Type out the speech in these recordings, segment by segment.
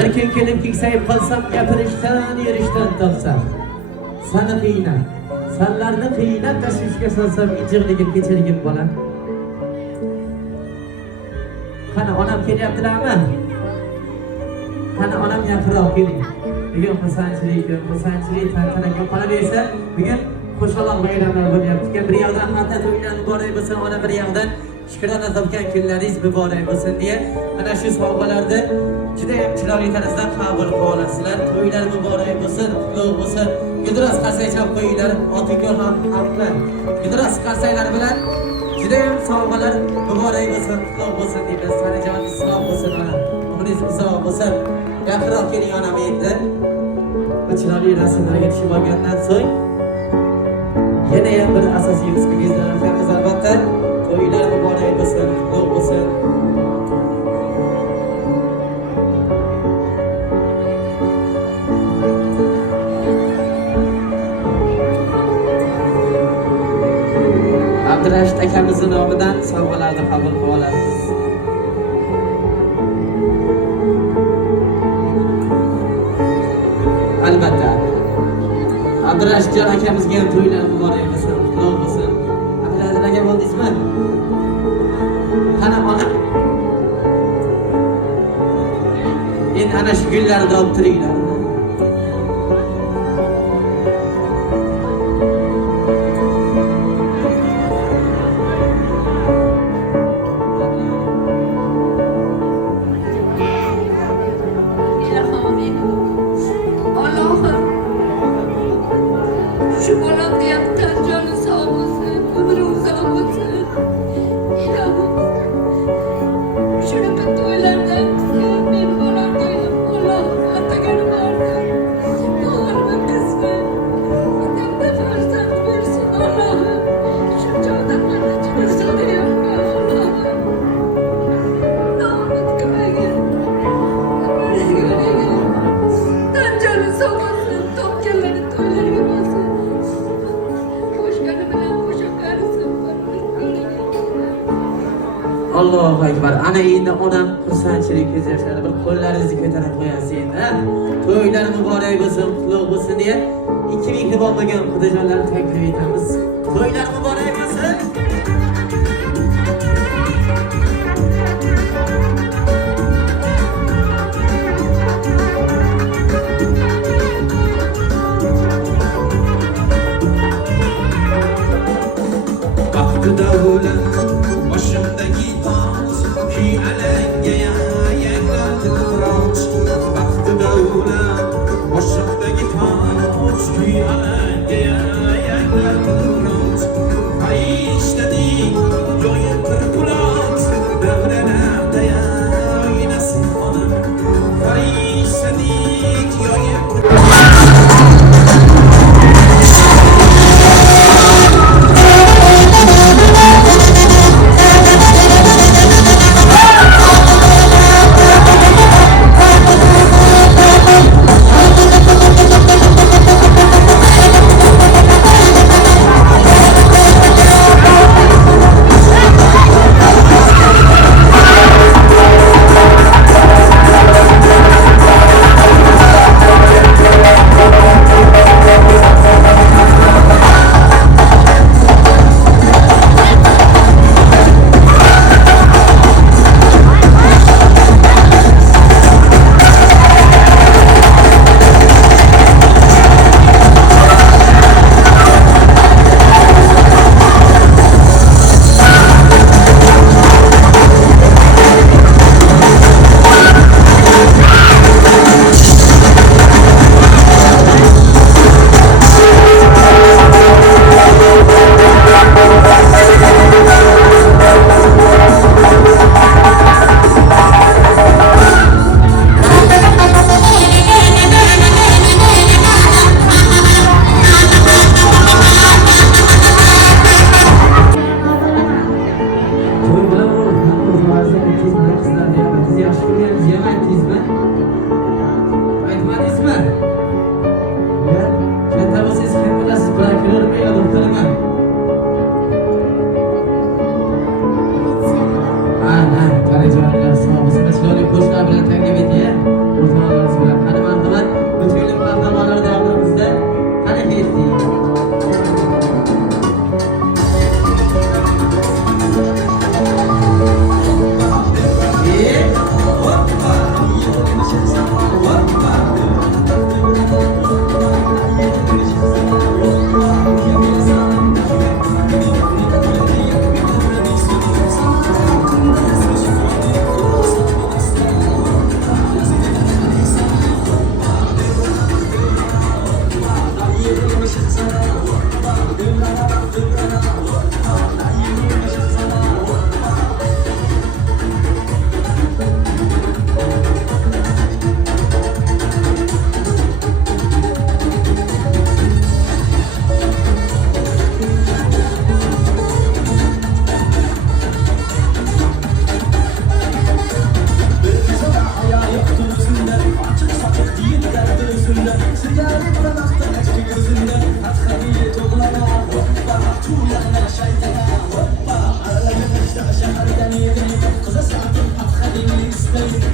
Bir kun kelib keksayib qolsam, gapirishdan, yurishdan topsam. Seni qiynab, sanlarni qiynab tashvishga solsam, ijirligim kechirgim bolam. Qani onam kelyaptilarmi? Qani onam yaqinroq keling. Bugun xursandchilik tantanaga qolaversa, bugun qo'shaloq bayramlar bo'lyapti. Bir yoqdan xatda to'ylar muborak bo'lsin, ona bir yoqdan shukrona topgan kunlaringiz muborak bo'lsin deya mana shu sovg'alarni juda ham chiroyli tarzda qabul qilib olasizlar. To'ylar muborak bo'lsin, qutlug' bo'lsin. Gidros qarsaychab qo'yinglar, otinglar ham haqlar. Gidros qarsaylar bilan juda ham sovg'alar muborak bo'lsin, qutlug' bo'lsin deymiz. Sanajoningiz sog' bo'lsin ona. Umringiz uzoq bo'lsin. Yaqinroq keling onam endi. Bu chiroyli rasmlarga tushib olgandan so'ng yana ham bir asosiy qismingizdan o'tamiz albatta. To'ylar muborak bo'lsin, qutlug' bo'lsin. Abdurashid akamizning nomidan sovg'alarni qabul qilib olasiz. Albatta. Abdurashidjon akamizga ham to'ylar muborak bo'lsin, qutlug' bo'lsin. Abdurashid aka bo'ldingizmi? Qani ona. Endi ana shu gullarni olib turinglar. Allohu akbar. Ana endi onam xursandchilik ko'z yoshlari bir qo'llaringizni ko'tarib qo'yasiz endi. To'ylar muborak bo'lsin, qutlug' bo'lsin deya 2000 klub olmagan xudojonlarni taklif etamiz. To'ylar muborak bo'lsin. Baktı davulun başımdaki taç ki alenge yaylandı kıraç. Baktı davulun başımdaki taç ki alenge yaylandı kıraç.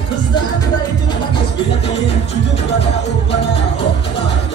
Kızlar da idul paket, bir de değil, çocuklara, oğlana, hoppa.